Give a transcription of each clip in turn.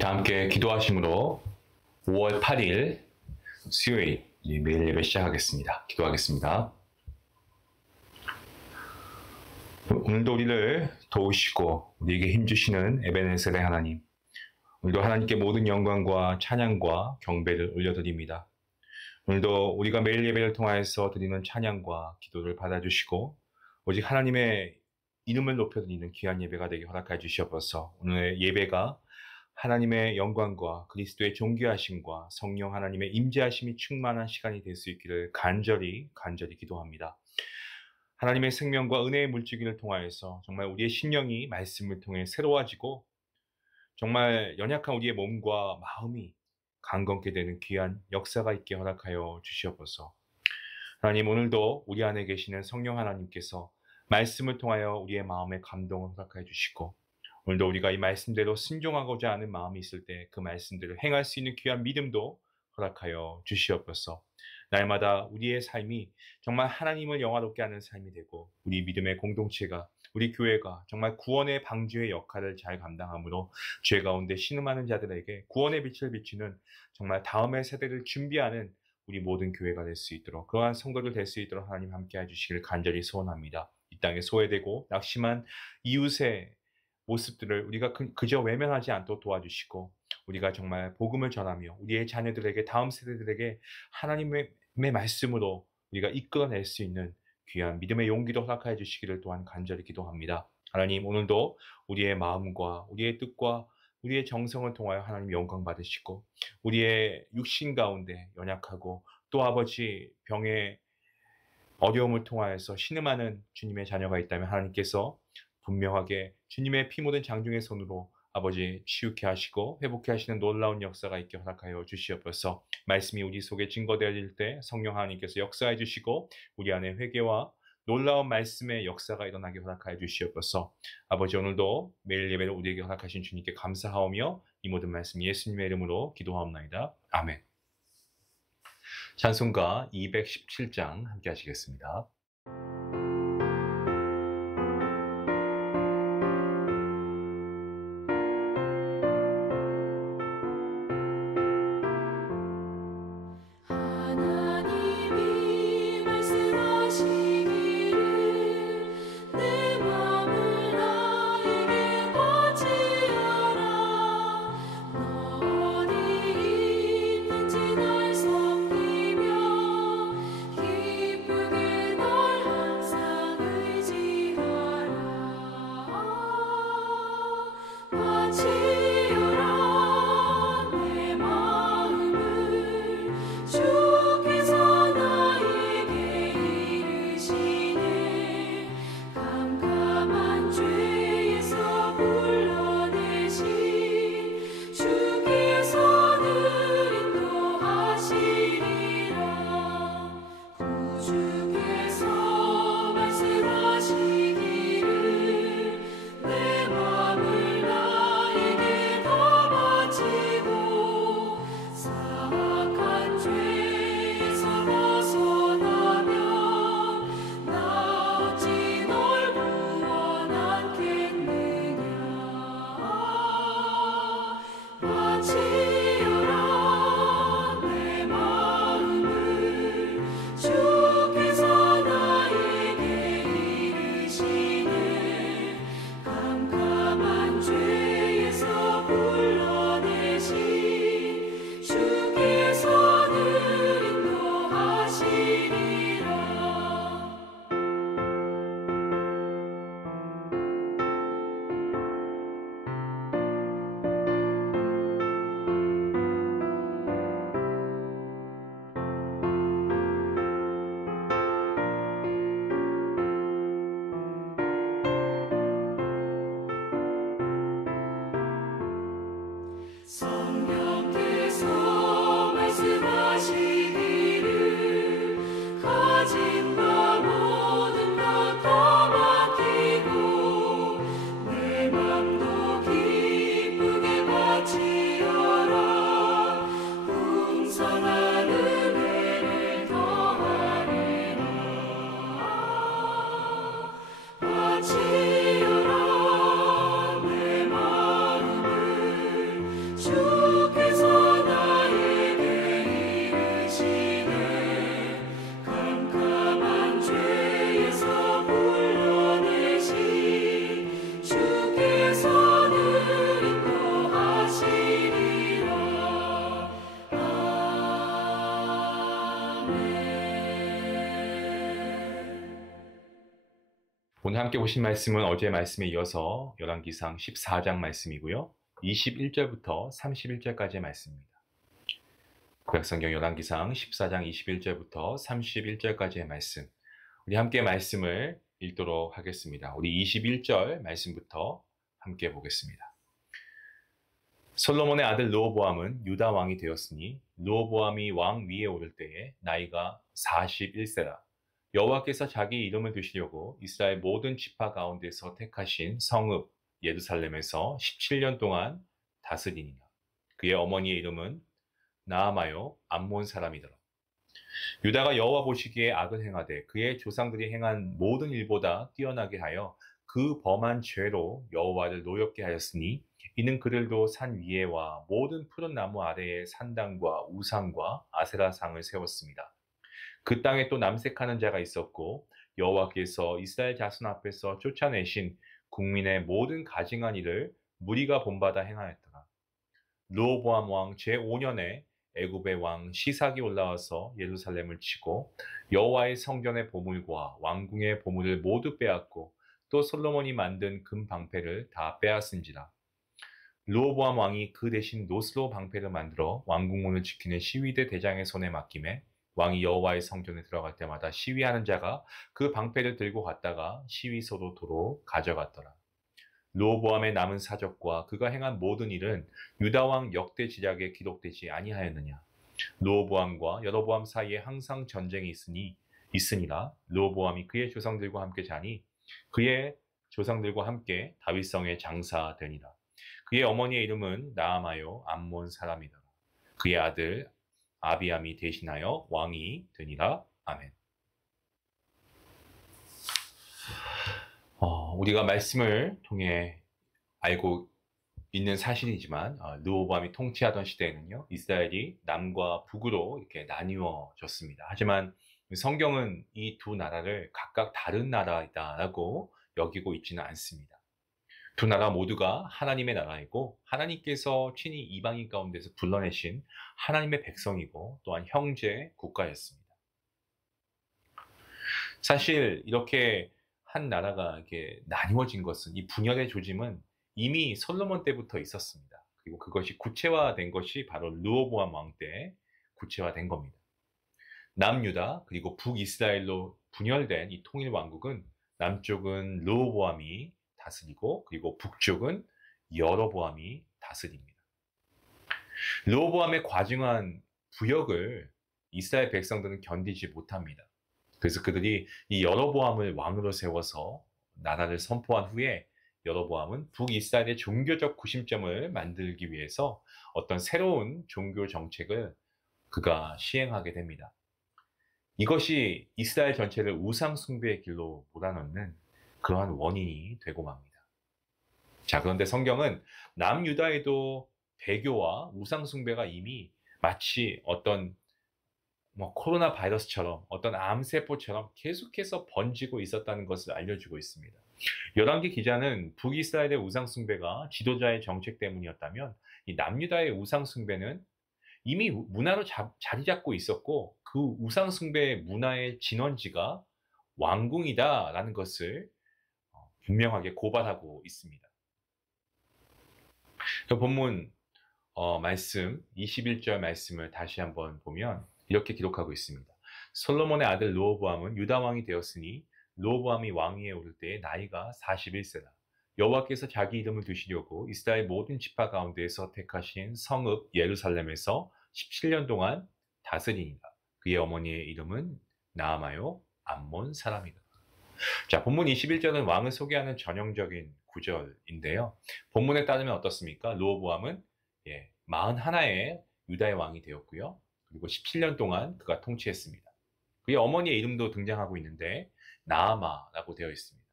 다 함께 기도하심으로 5월 8일 수요일 매일 예배 시작하겠습니다. 기도하겠습니다. 오늘도 우리를 도우시고 우리에게 힘주시는 에베네셀의 하나님, 오늘도 하나님께 모든 영광과 찬양과 경배를 올려드립니다. 오늘도 우리가 매일 예배를 통하여서 드리는 찬양과 기도를 받아주시고 오직 하나님의 이름을 높여드리는 귀한 예배가 되게 허락해 주시옵소서. 오늘의 예배가 하나님의 영광과 그리스도의 존귀하심과 성령 하나님의 임재하심이 충만한 시간이 될 수 있기를 간절히 기도합니다. 하나님의 생명과 은혜의 물주기를 통하여서 정말 우리의 심령이 말씀을 통해 새로워지고 정말 연약한 우리의 몸과 마음이 강건케 되는 귀한 역사가 있게 허락하여 주시옵소서. 하나님, 오늘도 우리 안에 계시는 성령 하나님께서 말씀을 통하여 우리의 마음에 감동을 허락하여 주시고 오늘도 우리가 이 말씀대로 순종하고자 하는 마음이 있을 때 그 말씀대로 행할 수 있는 귀한 믿음도 허락하여 주시옵소서. 날마다 우리의 삶이 정말 하나님을 영화롭게 하는 삶이 되고 우리 믿음의 공동체가 우리 교회가 정말 구원의 방주의 역할을 잘 감당함으로 죄 가운데 신음하는 자들에게 구원의 빛을 비추는 정말 다음의 세대를 준비하는 우리 모든 교회가 될 수 있도록 그러한 성도들 될 수 있도록 하나님 함께해 주시기를 간절히 소원합니다. 이 땅에 소외되고 낙심한 이웃의 모습들을 우리가 그저 외면하지 않도록 도와주시고 우리가 정말 복음을 전하며 우리의 자녀들에게 다음 세대들에게 하나님의 말씀으로 우리가 이끌어낼 수 있는 귀한 믿음의 용기도 허락하여 주시기를 또한 간절히 기도합니다. 하나님, 오늘도 우리의 마음과 우리의 뜻과 우리의 정성을 통하여 하나님 영광 받으시고 우리의 육신 가운데 연약하고 또 아버지 병의 어려움을 통하여서 신음하는 주님의 자녀가 있다면 하나님께서 분명하게 주님의 피 묻은 장중의 손으로 아버지 치유케 하시고 회복케 하시는 놀라운 역사가 있게 허락하여 주시옵소서. 말씀이 우리 속에 증거되어질 때 성령 하나님께서 역사해 주시고 우리 안에 회개와 놀라운 말씀의 역사가 일어나게 허락하여 주시옵소서. 아버지, 오늘도 매일 예배를 우리에게 허락하신 주님께 감사하오며 이 모든 말씀 예수님의 이름으로 기도하옵나이다. 아멘. 찬송가 217장 함께 하시겠습니다. 기쁘게 오늘 함께 보신 말씀은 어제 말씀에 이어서 열왕기상 14장 말씀이고요. 21절부터 31절까지의 말씀입니다. 구약성경 열왕기상 14장 21절부터 31절까지의 말씀. 우리 함께 말씀을 읽도록 하겠습니다. 우리 21절 말씀부터 함께 보겠습니다. 솔로몬의 아들 르호보암은 유다 왕이 되었으니 르호보암이 왕 위에 오를 때에 나이가 41세라. 여호와께서 자기 이름을 두시려고 이스라엘 모든 지파 가운데서 택하신 성읍 예루살렘에서 17년 동안 다스리니라. 그의 어머니의 이름은 나아마요 암몬 사람이더라. 유다가 여호와 보시기에 악을 행하되 그의 조상들이 행한 모든 일보다 뛰어나게 하여 그 범한 죄로 여호와를 노엽게 하였으니 이는 그들도 산 위에와 모든 푸른 나무 아래에 산당과 우상과 아세라상을 세웠습니다. 그 땅에 또 남색하는 자가 있었고 여호와께서 이스라엘 자손 앞에서 쫓아내신 국민의 모든 가증한 일을 무리가 본받아 행하였더라. 르호보암 왕 제5년에 애굽의 왕 시삭이 올라와서 예루살렘을 치고 여호와의 성전의 보물과 왕궁의 보물을 모두 빼앗고 또 솔로몬이 만든 금 방패를 다 빼앗은지라. 르호보암 왕이 그 대신 노스로 방패를 만들어 왕궁문을 지키는 시위대 대장의 손에 맡기매 왕이 여호와의 성전에 들어갈 때마다 시위하는 자가 그 방패를 들고 갔다가 시위소로 도로 가져갔더라. 르호보암의 남은 사적과 그가 행한 모든 일은 유다 왕 역대 지략에 기록되지 아니하였느냐. 르호보암과 여로보암 사이에 항상 전쟁이 있으니라. 르호보암이 그의 조상들과 함께 자니 그의 조상들과 함께 다윗성에 장사되니라. 그의 어머니의 이름은 나아마요 암몬 사람이더라. 그의 아들 아비암이 대신하여 왕이 되니라. 아멘. 우리가 말씀을 통해 알고 있는 사실이지만 르호보암이 통치하던 시대에는요, 이스라엘이 남과 북으로 이렇게 나뉘어졌습니다. 하지만 성경은 이 두 나라를 각각 다른 나라이다라고 여기고 있지는 않습니다. 두 나라 모두가 하나님의 나라이고 하나님께서 친히 이방인 가운데서 불러내신 하나님의 백성이고 또한 형제 국가였습니다. 사실 이렇게 한 나라가 이렇게 나뉘어진 것은, 이 분열의 조짐은 이미 솔로몬 때부터 있었습니다. 그리고 그것이 구체화된 것이 바로 르호보암 왕 때 구체화된 겁니다. 남유다 그리고 북이스라엘로 분열된 이 통일 왕국은 남쪽은 르호보암이 다스리고 그리고 북쪽은 여로보암이 다스립니다. 르호보암의 과중한 부역을 이스라엘 백성들은 견디지 못합니다. 그래서 그들이 이 여로보암을 왕으로 세워서 나라를 선포한 후에 여로보암은 북이스라엘의 종교적 구심점을 만들기 위해서 어떤 새로운 종교 정책을 그가 시행하게 됩니다. 이것이 이스라엘 전체를 우상 숭배의 길로 몰아넣는 그러한 원인이 되고 맙니다. 자, 그런데 성경은 남유다에도 배교와 우상 숭배가 이미 마치 어떤 코로나 바이러스처럼 어떤 암세포처럼 계속해서 번지고 있었다는 것을 알려주고 있습니다. 열왕기 기자는 북이스라엘의 우상 숭배가 지도자의 정책 때문이었다면 이 남유다의 우상 숭배는 이미 문화로 자리 잡고 있었고 그 우상 숭배의 문화의 진원지가 왕궁이다라는 것을 분명하게 고발하고 있습니다. 본문 말씀 21절 말씀을 다시 한번 보면 이렇게 기록하고 있습니다. 솔로몬의 아들 르호보암은 유다 왕이 되었으니 르호보암이 왕위에 오를 때에 나이가 41세라. 여호와께서 자기 이름을 두시려고 이스라엘 모든 지파 가운데에서 택하신 성읍 예루살렘에서 17년 동안 다스리니라. 그의 어머니의 이름은 나아마요 암몬 사람이다. 자, 본문 21절은 왕을 소개하는 전형적인 구절인데요. 본문에 따르면 어떻습니까? 르호보암은 41의 유다의 왕이 되었고요. 그리고 17년 동안 그가 통치했습니다. 그의 어머니의 이름도 등장하고 있는데 나아마라고 되어 있습니다.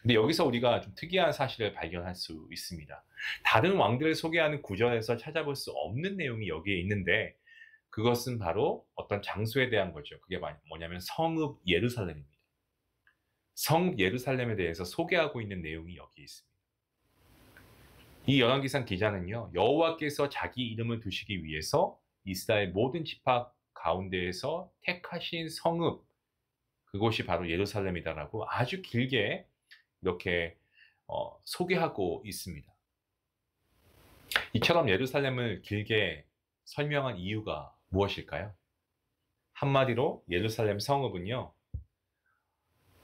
근데 여기서 우리가 좀 특이한 사실을 발견할 수 있습니다. 다른 왕들을 소개하는 구절에서 찾아볼 수 없는 내용이 여기에 있는데 그것은 바로 어떤 장소에 대한 거죠. 그게 뭐냐면 성읍 예루살렘입니다. 성읍 예루살렘에 대해서 소개하고 있는 내용이 여기에 있습니다. 이 열왕기상 기자는요, 여호와께서 자기 이름을 두시기 위해서 이스라엘 모든 지파 가운데에서 택하신 성읍, 그곳이 바로 예루살렘이다라고 아주 길게 이렇게 소개하고 있습니다. 이처럼 예루살렘을 길게 설명한 이유가 무엇일까요? 한마디로 예루살렘 성읍은요,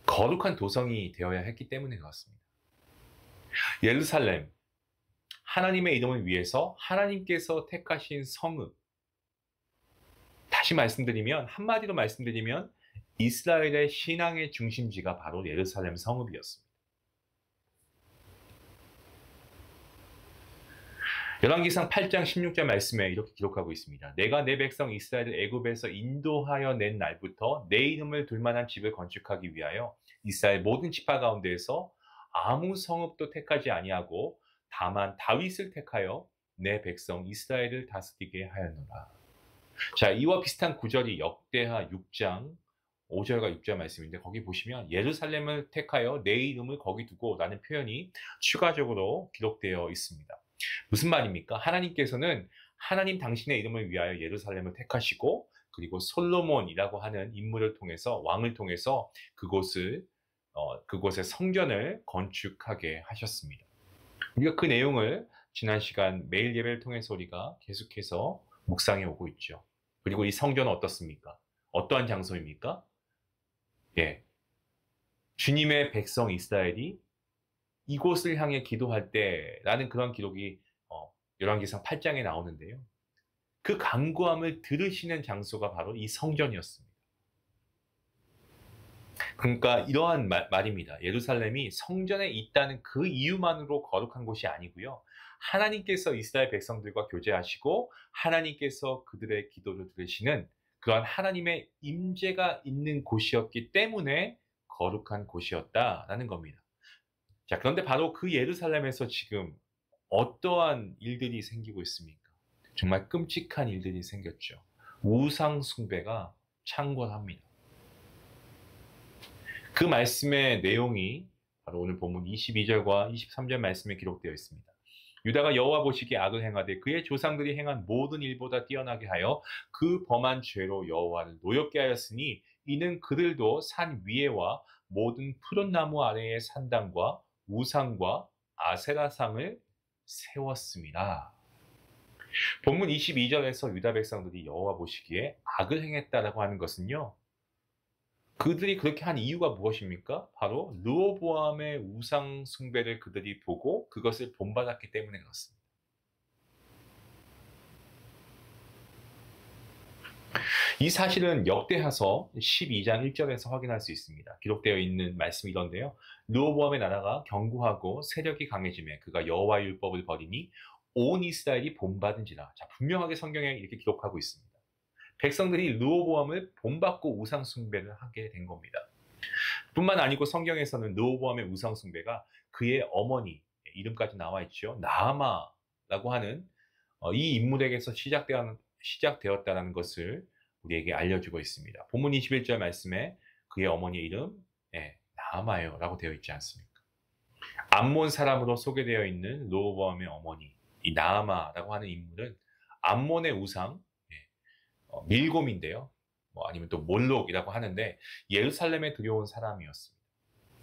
거룩한 도성이 되어야 했기 때문에 그렇습니다. 예루살렘, 하나님의 이름을 위해서 하나님께서 택하신 성읍. 다시 말씀드리면, 한마디로 말씀드리면 이스라엘의 신앙의 중심지가 바로 예루살렘 성읍이었습니다. 열왕기상 8장 16절 말씀에 이렇게 기록하고 있습니다. 내가 내 백성 이스라엘을 애굽에서 인도하여 낸 날부터 내 이름을 둘 만한 집을 건축하기 위하여 이스라엘 모든 지파 가운데에서 아무 성읍도 택하지 아니하고 다만 다윗을 택하여 내 백성 이스라엘을 다스리게 하였노라. 자, 이와 비슷한 구절이 역대하 6장 5절과 6절 말씀인데, 거기 보시면 예루살렘을 택하여 내 이름을 거기 두고 라는 표현이 추가적으로 기록되어 있습니다. 무슨 말입니까? 하나님께서는 하나님 당신의 이름을 위하여 예루살렘을 택하시고, 그리고 솔로몬이라고 하는 인물을 통해서, 왕을 통해서 그곳의 성전을 건축하게 하셨습니다. 우리가 그 내용을 지난 시간 매일 예배를 통해서 우리가 계속해서 묵상해 오고 있죠. 그리고 이 성전은 어떻습니까? 어떠한 장소입니까? 예, 주님의 백성 이스라엘이 이곳을 향해 기도할 때라는 그런 기록이 열왕기상 8장에 나오는데요. 그 간구함을 들으시는 장소가 바로 이 성전이었습니다. 그러니까 이러한 말입니다. 예루살렘이 성전에 있다는 그 이유만으로 거룩한 곳이 아니고요. 하나님께서 이스라엘 백성들과 교제하시고 하나님께서 그들의 기도를 들으시는 그러한 하나님의 임재가 있는 곳이었기 때문에 거룩한 곳이었다라는 겁니다. 자, 그런데 바로 그 예루살렘에서 지금 어떠한 일들이 생기고 있습니까? 정말 끔찍한 일들이 생겼죠. 우상 숭배가 창궐합니다. 그 말씀의 내용이 바로 오늘 본문 22절과 23절 말씀에 기록되어 있습니다. 유다가 여호와 보시기에 악을 행하되 그의 조상들이 행한 모든 일보다 뛰어나게 하여 그 범한 죄로 여호와를 노엽게 하였으니 이는 그들도 산 위에와 모든 푸른 나무 아래의 산당과 우상과 아세라상을 세웠습니다. 본문 22절에서 유다 백성들이 여호와 보시기에 악을 행했다라고 하는 것은요, 그들이 그렇게 한 이유가 무엇입니까? 바로 르호보암의 우상 숭배를 그들이 보고 그것을 본받았기 때문에 그렇습니다. 이 사실은 역대하서 12장 1절에서 확인할 수 있습니다. 기록되어 있는 말씀이 이런데요. 르호보암의 나라가 견고하고 세력이 강해지매 그가 여호와의 율법을 버리니 온 이스라엘이 본받은지라. 자, 분명하게 성경에 이렇게 기록하고 있습니다. 백성들이 르호보암을 본받고 우상 숭배를 하게 된 겁니다. 뿐만 아니고 성경에서는 르호보암의 우상 숭배가 그의 어머니 이름까지 나와 있죠. 나아마라고 하는 이 인물에게서 시작되었다는 것을 우리에게 알려주고 있습니다. 본문 21절 말씀에 그의 어머니의 이름 나아마요 라고 되어 있지 않습니까? 암몬 사람으로 소개되어 있는 르호보암의 어머니 이 나아마라고 하는 인물은 암몬의 우상 밀곰인데요. 아니면 또 몰록이라고 하는데 예루살렘에 들여온 사람이었습니다.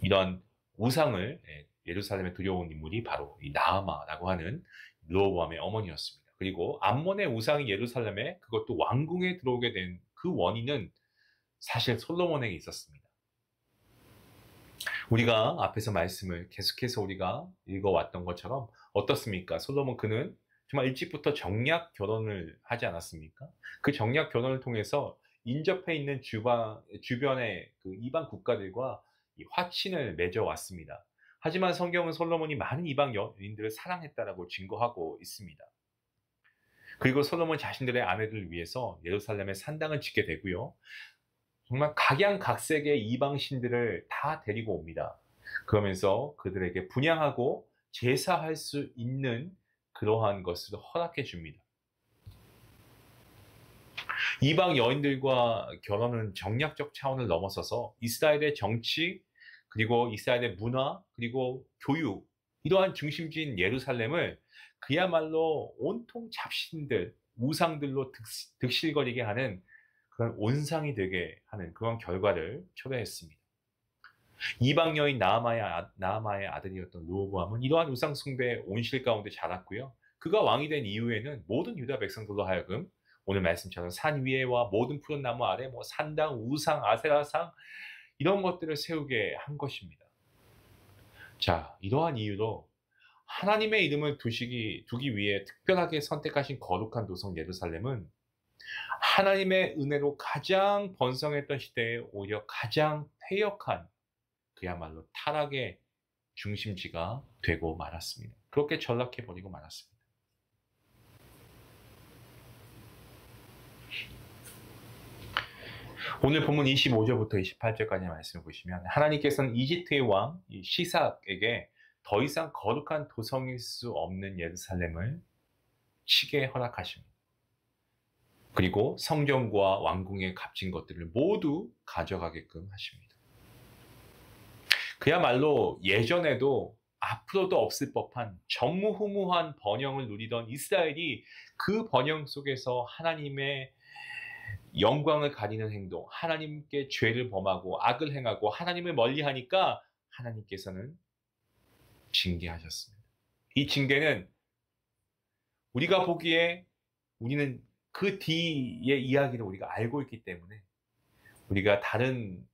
이런 우상을 예루살렘에 들여온 인물이 바로 이 나아마라고 하는 르호보암의 어머니였습니다. 그리고 암몬의 우상이 예루살렘에 그것도 왕궁에 들어오게 된 그 원인은 사실 솔로몬에게 있었습니다. 우리가 앞에서 말씀을 계속해서 우리가 읽어왔던 것처럼 어떻습니까? 솔로몬 그는 정말 일찍부터 정략 결혼을 하지 않았습니까? 그 정략 결혼을 통해서 인접해 있는 주변의 그 이방 국가들과 이 화친을 맺어왔습니다. 하지만 성경은 솔로몬이 많은 이방 여인들을 사랑했다라고 증거하고 있습니다. 그리고 솔로몬 자신들의 아내들을 위해서 예루살렘에 산당을 짓게 되고요. 정말 각양각색의 이방 신들을 다 데리고 옵니다. 그러면서 그들에게 분향하고 제사할 수 있는 그러한 것을 허락해 줍니다. 이방 여인들과 결혼은 정략적 차원을 넘어서서 이스라엘의 정치, 그리고 이스라엘의 문화, 그리고 교육, 이러한 중심지인 예루살렘을 그야말로 온통 잡신들, 우상들로 득실거리게 하는 그런 온상이 되게 하는 그런 결과를 초래했습니다. 이방 여인 나아마의 아들이었던 르호보암은 이러한 우상 숭배의 온실 가운데 자랐고요. 그가 왕이 된 이후에는 모든 유다 백성들로 하여금 오늘 말씀처럼 산 위에와 모든 푸른 나무 아래 뭐 산당, 우상, 아세라상 이런 것들을 세우게 한 것입니다. 자, 이러한 이유로 하나님의 이름을 두기 위해 특별하게 선택하신 거룩한 도성 예루살렘은 하나님의 은혜로 가장 번성했던 시대에 오히려 가장 패역한 그야말로 타락의 중심지가 되고 말았습니다. 그렇게 전락해버리고 말았습니다. 오늘 본문 25절부터 28절까지 말씀을 보시면 하나님께서는 이집트의 왕 시삭에게 더 이상 거룩한 도성일 수 없는 예루살렘을 치게 허락하십니다. 그리고 성전과 왕궁에 값진 것들을 모두 가져가게끔 하십니다. 그야말로 예전에도 앞으로도 없을 법한 전무후무한 번영을 누리던 이스라엘이 그 번영 속에서 하나님의 영광을 가리는 행동, 하나님께 죄를 범하고 악을 행하고 하나님을 멀리하니까 하나님께서는 징계하셨습니다. 이 징계는 우리가 보기에 우리는 그 뒤의 이야기를 우리가 알고 있기 때문에 우리가 다른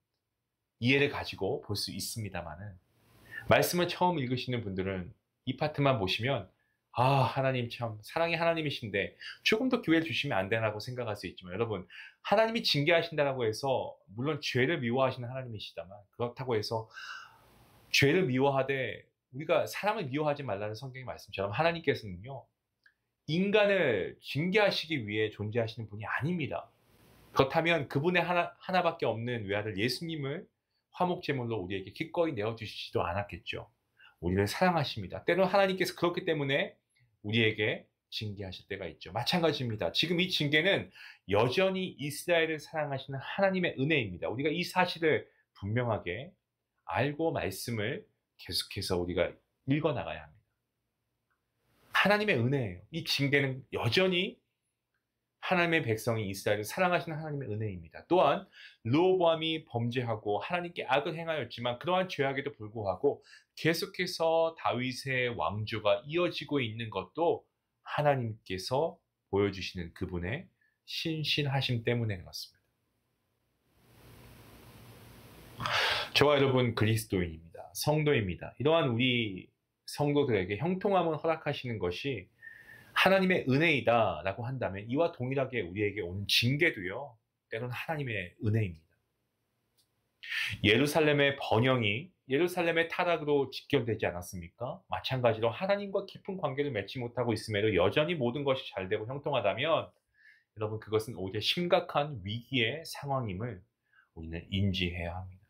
이해를 가지고 볼 수 있습니다만은 말씀을 처음 읽으시는 분들은 이 파트만 보시면 하나님 참 사랑의 하나님이신데 조금 더 기회를 주시면 안 되나라고 생각할 수 있지만 여러분 하나님이 징계하신다라고 해서 물론 죄를 미워하시는 하나님이시다만 그렇다고 해서 죄를 미워하되 우리가 사람을 미워하지 말라는 성경의 말씀처럼 하나님께서는요 인간을 징계하시기 위해 존재하시는 분이 아닙니다. 그렇다면 그분의 하나밖에 없는 외아들 예수님을 화목제물로 우리에게 기꺼이 내어주시지도 않았겠죠. 우리를 사랑하십니다. 때로는 하나님께서 그렇기 때문에 우리에게 징계하실 때가 있죠. 마찬가지입니다. 지금 이 징계는 여전히 이스라엘을 사랑하시는 하나님의 은혜입니다. 우리가 이 사실을 분명하게 알고 말씀을 계속해서 우리가 읽어나가야 합니다. 하나님의 은혜예요. 이 징계는 여전히 하나님의 백성이 이스라엘을 사랑하시는 하나님의 은혜입니다. 또한 르호보암이 범죄하고 하나님께 악을 행하였지만 그러한 죄악에도 불구하고 계속해서 다윗의 왕조가 이어지고 있는 것도 하나님께서 보여주시는 그분의 신실하심 때문에 그렇습니다. 저와 여러분 그리스도인입니다. 성도입니다. 이러한 우리 성도들에게 형통함을 허락하시는 것이 하나님의 은혜이다 라고 한다면 이와 동일하게 우리에게 오는 징계도요 때로는 하나님의 은혜입니다. 예루살렘의 번영이 예루살렘의 타락으로 직결되지 않았습니까? 마찬가지로 하나님과 깊은 관계를 맺지 못하고 있음에도 여전히 모든 것이 잘되고 형통하다면 여러분 그것은 오히려 심각한 위기의 상황임을 우리는 인지해야 합니다.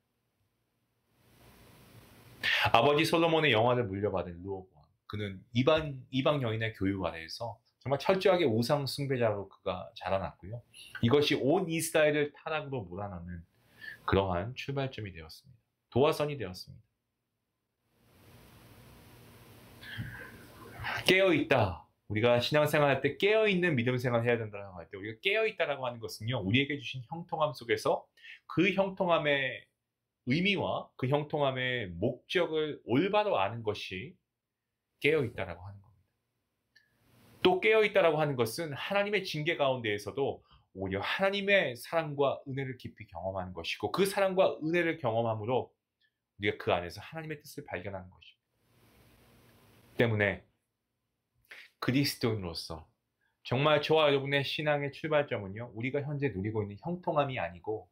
아버지 솔로몬의 영화를 물려받은 르호보암 그는 이방 여인의 교육 아래에서 정말 철저하게 우상 숭배자로 그가 자라났고요. 이것이 온 이스라엘을 타락으로 몰아넣는 그러한 출발점이 되었습니다. 도화선이 되었습니다. 깨어있다. 우리가 신앙생활 할 때 깨어있는 믿음 생활 해야 된다고 할 때 우리가 깨어있다라고 하는 것은요. 우리에게 주신 형통함 속에서 그 형통함의 의미와 그 형통함의 목적을 올바로 아는 것이 깨어있다라고 하는 겁니다. 또 깨어있다라고 하는 것은 하나님의 징계 가운데에서도 오히려 하나님의 사랑과 은혜를 깊이 경험하는 것이고 그 사랑과 은혜를 경험함으로 우리가 그 안에서 하나님의 뜻을 발견하는 것입니다. 때문에 그리스도인으로서 정말 저와 여러분의 신앙의 출발점은요. 우리가 현재 누리고 있는 형통함이 아니고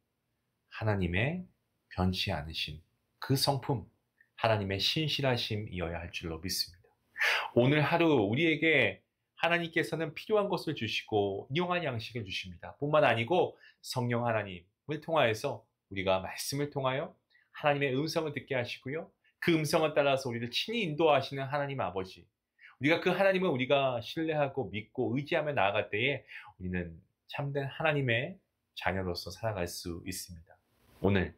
하나님의 변치 않으신 그 성품, 하나님의 신실하심이어야 할 줄로 믿습니다. 오늘 하루 우리에게 하나님께서는 필요한 것을 주시고 일용할 양식을 주십니다. 뿐만 아니고 성령 하나님을 통하여서 우리가 말씀을 통하여 하나님의 음성을 듣게 하시고요. 그 음성을 따라서 우리를 친히 인도하시는 하나님 아버지. 우리가 그 하나님을 우리가 신뢰하고 믿고 의지하며 나아갈 때에 우리는 참된 하나님의 자녀로서 살아갈 수 있습니다. 오늘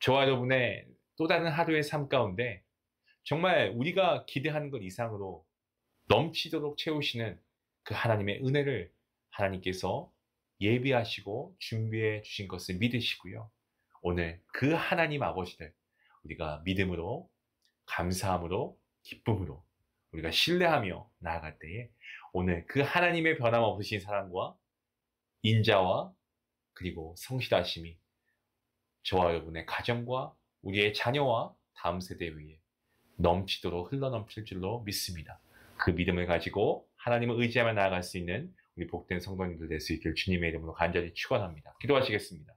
저와 여러분의 또 다른 하루의 삶 가운데 정말 우리가 기대하는 것 이상으로 넘치도록 채우시는 그 하나님의 은혜를 하나님께서 예비하시고 준비해 주신 것을 믿으시고요. 오늘 그 하나님 아버지를 우리가 믿음으로, 감사함으로, 기쁨으로 우리가 신뢰하며 나아갈 때에 오늘 그 하나님의 변함없으신 사랑과 인자와 그리고 성실하심이 저와 여러분의 가정과 우리의 자녀와 다음 세대 위에 넘치도록 흘러넘칠 줄로 믿습니다. 그 믿음을 가지고 하나님을 의지하며 나아갈 수 있는 우리 복된 성도님들 될 수 있기를 주님의 이름으로 간절히 축원합니다. 기도하시겠습니다.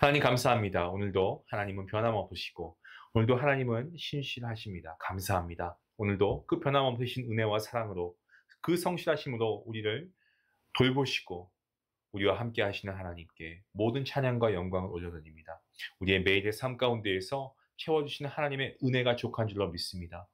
하나님 감사합니다. 오늘도 하나님은 변함없으시고 오늘도 하나님은 신실하십니다. 감사합니다. 오늘도 그 변함없으신 은혜와 사랑으로 그 성실하심으로 우리를 돌보시고 우리와 함께 하시는 하나님께 모든 찬양과 영광을 올려드립니다. 우리의 매일의 삶 가운데에서 채워주시는 하나님의 은혜가 족한 줄로 믿습니다.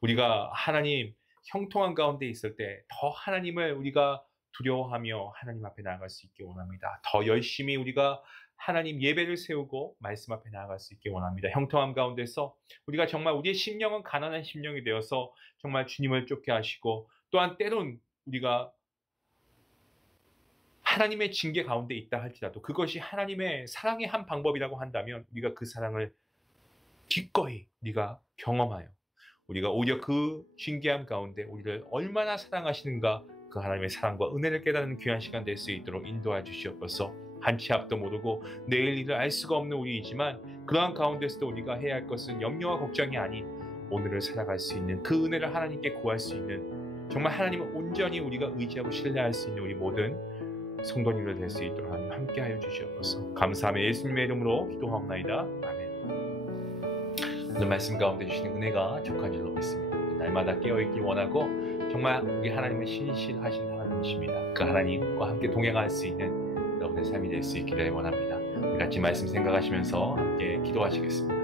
우리가 하나님 형통한 가운데 있을 때 더 하나님을 우리가 두려워하며 하나님 앞에 나아갈 수 있게 원합니다. 더 열심히 우리가 하나님 예배를 세우고 말씀 앞에 나아갈 수 있게 원합니다. 형통함 가운데서 우리가 정말 우리의 심령은 가난한 심령이 되어서 정말 주님을 쫓게 하시고 또한 때론 우리가 하나님의 징계 가운데 있다 할지라도 그것이 하나님의 사랑의 한 방법이라고 한다면 우리가 그 사랑을 기꺼이 우리가 경험하여 우리가 오히려 그 징계함 가운데 우리를 얼마나 사랑하시는가 그 하나님의 사랑과 은혜를 깨닫는 귀한 시간 될 수 있도록 인도해 주시옵소서. 한 치 앞도 모르고 내일 일을 알 수가 없는 우리이지만 그러한 가운데서도 우리가 해야 할 것은 염려와 걱정이 아닌 오늘을 살아갈 수 있는 그 은혜를 하나님께 구할 수 있는 정말 하나님을 온전히 우리가 의지하고 신뢰할 수 있는 우리 모든 성도님들 될 수 있도록 하나님 함께하여 주시옵소서. 감사하며 예수님의 이름으로 기도하옵나이다. 아멘. 오늘 말씀 가운데 주시는 은혜가 족한 줄로 믿습니다. 날마다 깨어있길 원하고 정말 우리 하나님은 신실하신 하나님이십니다. 그 하나님과 함께 동행할 수 있는 여러분의 삶이 될 수 있기를 원합니다. 우리 같이 말씀 생각하시면서 함께 기도하시겠습니다.